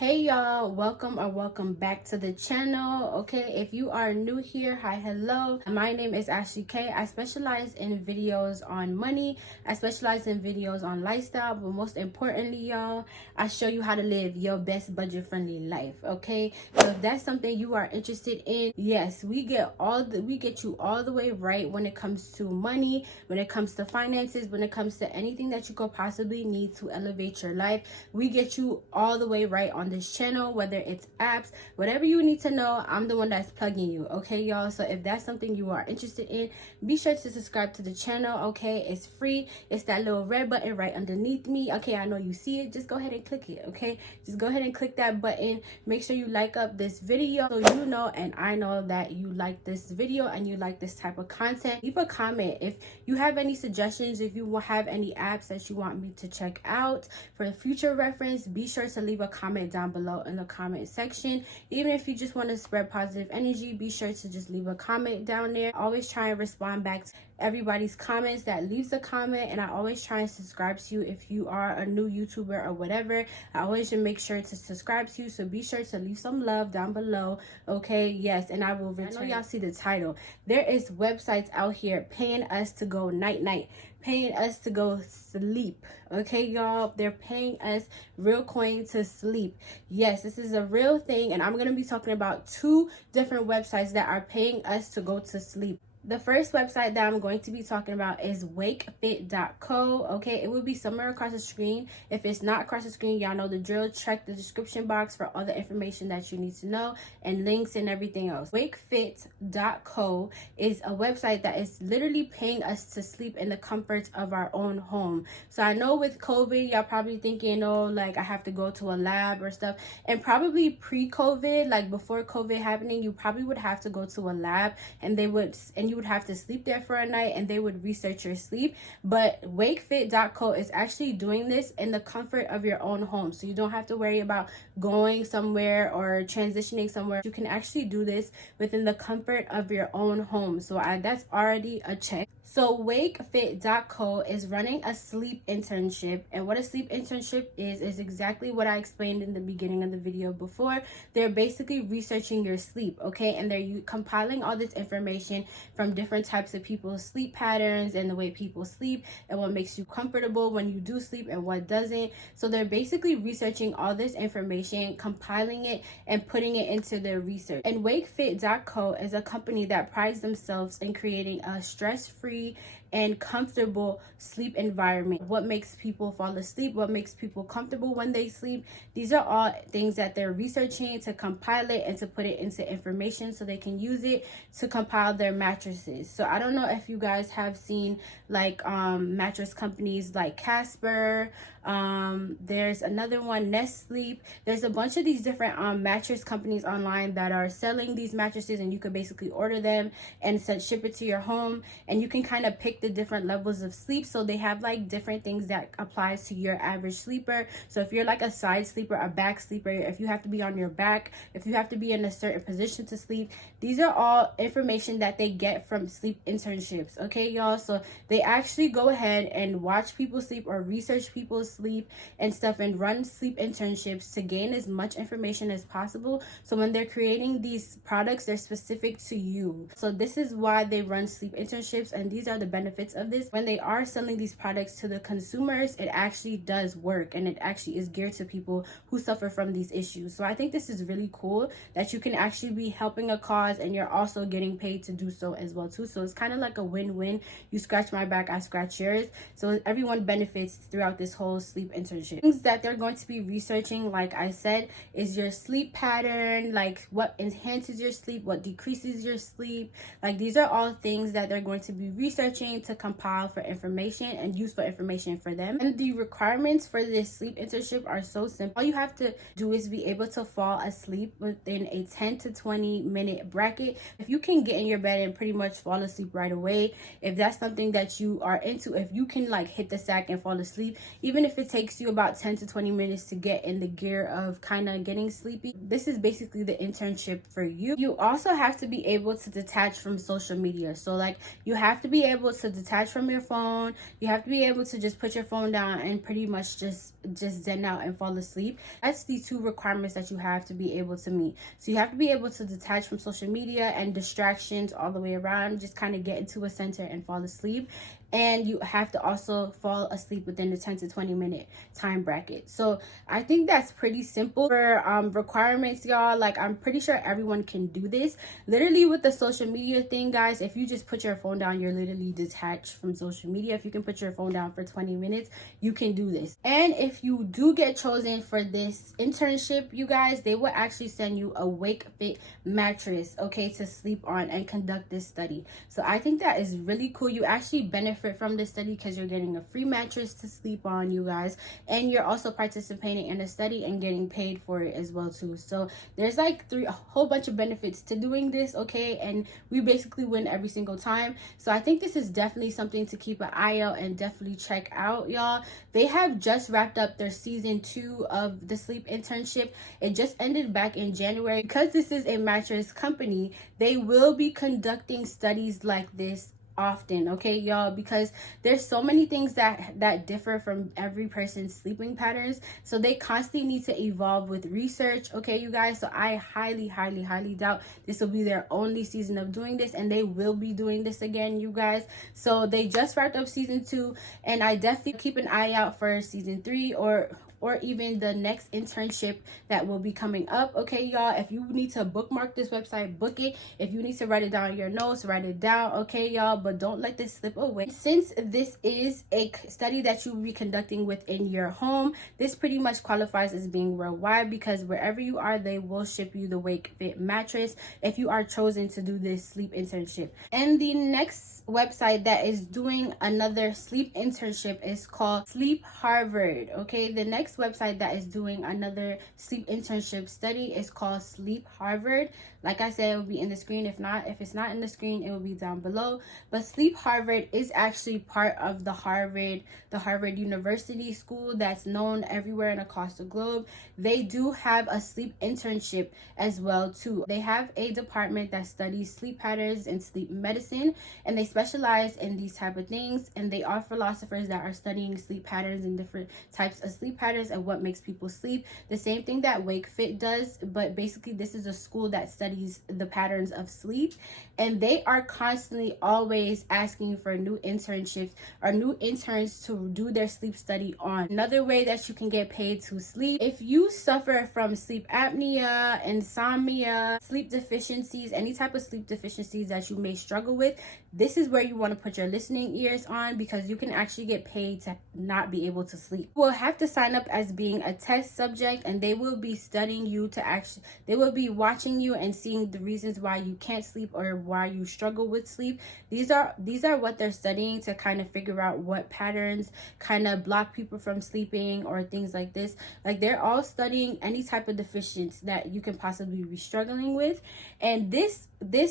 Hey y'all, welcome back to the channel. Okay, if you are new here, hi, hello. My name is Ashley K. I specialize in videos on money. I specialize in videos on lifestyle, but most importantly, y'all, I show you how to live your best budget friendly life. Okay, so if that's something you are interested in, yes, we get you all the way right when it comes to money, when it comes to finances, when it comes to anything that you could possibly need to elevate your life. We get you all the way right on this channel, whether it's apps, whatever you need to know, I'm the one that's plugging you. Okay, y'all, so if that's something you are interested in, be sure to subscribe to the channel. Okay, it's free. It's that little red button right underneath me. Okay, I know you see it, just go ahead and click it. Okay, just go ahead and click that button. Make sure you like up this video so you know and I know that you like this video and you like this type of content. Leave a comment if you have any suggestions, if you have any apps that you want me to check out for future reference. Be sure to leave a comment down below in the comment section. Even if you just want to spread positive energy, be sure to just leave a comment down there. I always try and respond back to everybody's comments that leaves a comment, and I always try and subscribe to you if you are a new YouTuber or whatever. I always make sure to subscribe to you, so be sure to leave some love down below. Okay, yes, and I will return. I know y'all see the title. There is websites out here paying us to go night, paying us to go sleep. Okay, y'all, they're paying us real coin to sleep. Yes, this is a real thing, and I'm gonna be talking about two different websites that are paying us to go to sleep. The first website that I'm going to be talking about is wakefit.co. Okay, it will be somewhere across the screen. If it's not across the screen, y'all know the drill. Check the description box for all the information that you need to know and links and everything else. Wakefit.co is a website that is literally paying us to sleep in the comforts of our own home. So I know with COVID, y'all probably thinking, oh, like I have to go to a lab or stuff. And probably pre-COVID, like before COVID happening, you probably would have to go to a lab and you would have to sleep there for a night and they would research your sleep. But wakefit.co is actually doing this in the comfort of your own home, so you don't have to worry about going somewhere or transitioning somewhere. You can actually do this within the comfort of your own home, so that's already a check. So wakefit.co is running a sleep internship, and what a sleep internship is exactly what I explained in the beginning of the video before. They're basically researching your sleep, okay, and they're compiling all this information from different types of people's sleep patterns and the way people sleep and what makes you comfortable when you do sleep and what doesn't. So they're basically researching all this information, compiling it, and putting it into their research. And wakefit.co is a company that prides themselves in creating a stress-free and comfortable sleep environment. What makes people fall asleep, what makes people comfortable when they sleep, these are all things that they're researching to compile it and to put it into information so they can use it to compile their mattresses. So I don't know if you guys have seen like mattress companies like Casper, there's another one, Nest Sleep. There's a bunch of these different mattress companies online that are selling these mattresses, and you could basically order them and ship it to your home, and you can kind of pick the different levels of sleep. So they have like different things that applies to your average sleeper. So if you're like a side sleeper, a back sleeper, if you have to be on your back, if you have to be in a certain position to sleep, these are all information that they get from sleep internships. Okay, y'all, so they actually go ahead and watch people sleep or research people's sleep and stuff and run sleep internships to gain as much information as possible. So when they're creating these products, they're specific to you. So this is why they run sleep internships, and these are the benefits of this. When they are selling these products to the consumers, it actually does work, and it actually is geared to people who suffer from these issues. So I think this is really cool that you can actually be helping a cause and you're also getting paid to do so as well too. So it's kind of like a win-win. You scratch my back, I scratch yours, so everyone benefits throughout this whole sleep internship. Things that they're going to be researching, like I said, is your sleep pattern, like what enhances your sleep, what decreases your sleep. Like these are all things that they're going to be researching to compile for information and useful information for them. And the requirements for this sleep internship are so simple. All you have to do is be able to fall asleep within a 10 to 20 minute bracket. If you can get in your bed and pretty much fall asleep right away, if that's something that you are into, if you can like hit the sack and fall asleep, even if it takes you about 10 to 20 minutes to get in the gear of kind of getting sleepy, this is basically the internship for you. You also have to be able to detach from social media. So like you have to be able to to detach from your phone. You have to be able to just put your phone down and pretty much just zen out and fall asleep. That's the 2 requirements that you have to be able to meet. So you have to be able to detach from social media and distractions all the way around, just kind of get into a center and fall asleep. And you have to also fall asleep within the 10 to 20 minute time bracket. So I think that's pretty simple for requirements, y'all. Like, I'm pretty sure everyone can do this. Literally with the social media thing, guys, if you just put your phone down, you're literally detached from social media. If you can put your phone down for 20 minutes, you can do this. And if you do get chosen for this internship, you guys, they will actually send you a Wake Fit mattress, okay, to sleep on and conduct this study. So I think that is really cool. You actually benefit from this study because you're getting a free mattress to sleep on, you guys, and you're also participating in the study and getting paid for it as well too. So there's like a whole bunch of benefits to doing this, okay, and we basically win every single time. So I think this is definitely something to keep an eye out and definitely check out, y'all. They have just wrapped up their season 2 of the sleep internship. It just ended back in January. Because this is a mattress company, they will be conducting studies like this often, okay, y'all, because there's so many things that differ from every person's sleeping patterns. So they constantly need to evolve with research, okay, you guys. So I highly doubt this will be their only season of doing this, and they will be doing this again, you guys. So they just wrapped up season 2, and I definitely keep an eye out for season 3 or even the next internship that will be coming up, okay, y'all. If you need to bookmark this website, book it. If you need to write it down in your notes, write it down, okay, y'all. But don't let this slip away. Since this is a study that you will be conducting within your home, this pretty much qualifies as being worldwide, because wherever you are, they will ship you the Wake Fit mattress if you are chosen to do this sleep internship. And the next website that is doing another sleep internship is called Sleep Harvard, okay. The next website that is doing another sleep internship study is called Sleep Harvard. Like I said, it will be in the screen. If it's not in the screen, it will be down below. But Sleep Harvard is actually part of the Harvard University school that's known everywhere and across the globe. They do have a sleep internship as well too. They have a department that studies sleep patterns and sleep medicine, and they specialize in these type of things. And they are philosophers that are studying sleep patterns and different types of sleep patterns and what makes people sleep. The same thing that Wake Fit does, but basically this is a school that studies the patterns of sleep, and they are constantly always asking for new internships or new interns to do their sleep study on. Another way that you can get paid to sleep: if you suffer from sleep apnea, insomnia, sleep deficiencies, any type of sleep deficiencies that you may struggle with, this is where you want to put your listening ears on, because you can actually get paid to not be able to sleep. You will have to sign up as being a test subject, and they will be studying you they will be watching you and seeing the reasons why you can't sleep or why you struggle with sleep. These are what they're studying to kind of figure out what patterns kind of block people from sleeping or things like this. Like, they're all studying any type of deficiency that you can possibly be struggling with. And this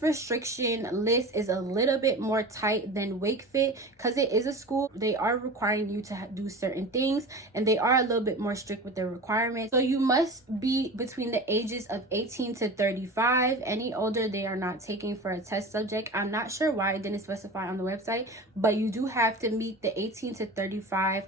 restriction list is a little bit more tight than Wake Fit, because it is a school. They are requiring you to do certain things, and they are a little bit more strict with their requirements. So you must be between the ages of 18 to 35. Any older, they are not taking for a test subject. I'm not sure why it didn't specify on the website, but you do have to meet the 18 to 35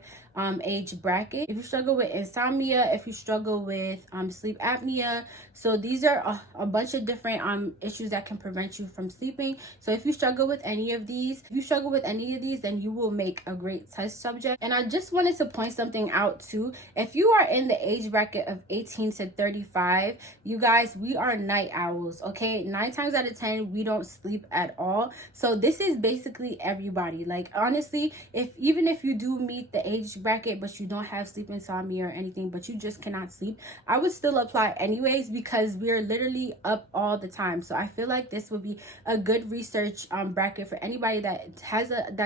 age bracket. If you struggle with insomnia, if you struggle with sleep apnea, so these are a bunch of different issues that can prevent you from sleeping. So if you struggle with any of these, then you will make a great test subject. And I just wanted to point something out too. If you are in the age bracket of 18 to 35, you guys, we are night owls, okay? 9 times out of 10, we don't sleep at all. So this is basically everybody. Like, honestly, even if you do meet the age bracket but you don't have sleep insomnia or anything, but you just cannot sleep, I would still apply anyways, because we're literally up all the time. So I feel like this would be a good research bracket for anybody that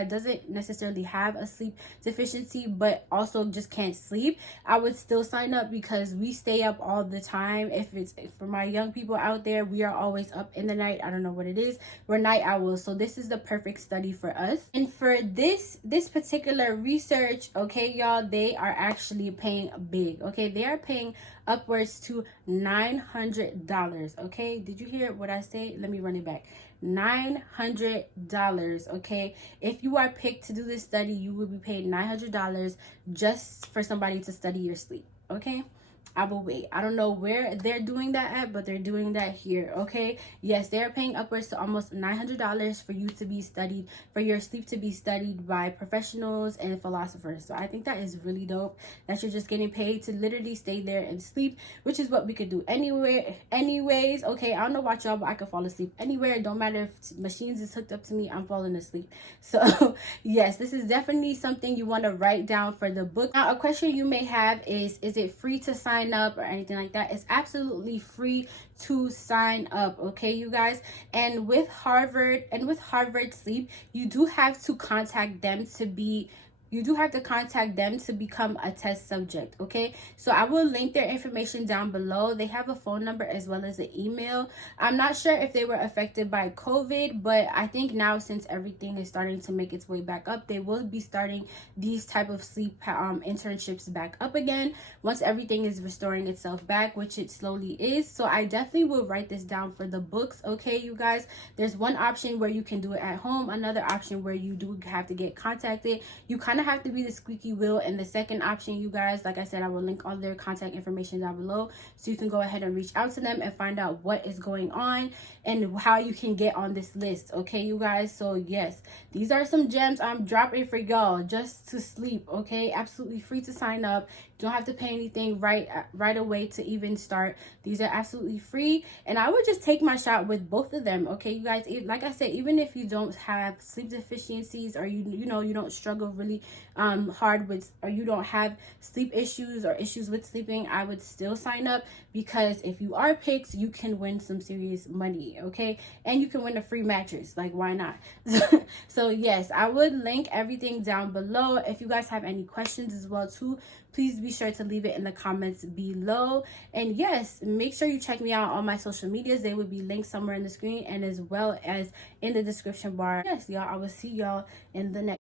doesn't necessarily have a sleep deficiency but also just can't sleep. I would still sign up, because we stay up all the time. If it's for my young people out there, we are always up in the night. I don't know what it is. We're night owls, so this is the perfect study for us. And for this particular research, okay, y'all, they are actually paying big, okay? They are paying upwards to $900, okay? Did you hear what I say? Let me run it back. $900. Okay, if you are picked to do this study, you will be paid $900 just for somebody to study your sleep. Okay, I will wait. I don't know where they're doing that at, but they're doing that here. Okay, yes, they're paying upwards to almost $900 for you to be studied, for your sleep to be studied by professionals and philosophers. So I think that is really dope, that you're just getting paid to literally stay there and sleep, which is what we could do anywhere anyways. Okay, I don't know about y'all, but I could fall asleep anywhere. It don't matter if machines is hooked up to me, I'm falling asleep. So yes, this is definitely something you want to write down for the book. Now, a question you may have is it free to sign up or anything like that? It's absolutely free to sign up. Okay, you guys. And with Harvard Sleep, you do have to contact them to become a test subject. Okay, so I will link their information down below. They have a phone number as well as an email. I'm not sure if they were affected by COVID, but I think now, since everything is starting to make its way back up, they will be starting these type of sleep internships back up again once everything is restoring itself back, which it slowly is. So I definitely will write this down for the books. Okay, you guys, there's one option where you can do it at home, another option where you do have to get contacted. You kind of have to be the squeaky wheel. And the second option, you guys, like I said, I will link all their contact information down below, so you can go ahead and reach out to them and find out what is going on and how you can get on this list. Okay, you guys. So yes, these are some gems I'm dropping for y'all just to sleep. Okay, absolutely free to sign up. Don't have to pay anything right away to even start. These are absolutely free, and I would just take my shot with both of them. Okay, you guys, like I said, even if you don't have sleep deficiencies, or you know you don't struggle really hard with, or you don't have sleep issues or issues with sleeping, I would still sign up, because if you are picked, you can win some serious money. Okay, and you can win a free mattress. Like, why not? So yes, I would link everything down below. If you guys have any questions as well too, please be sure to leave it in the comments below. And yes, make sure you check me out on my social medias. They will be linked somewhere in the screen and as well as in the description bar. Yes, y'all, I will see y'all in the next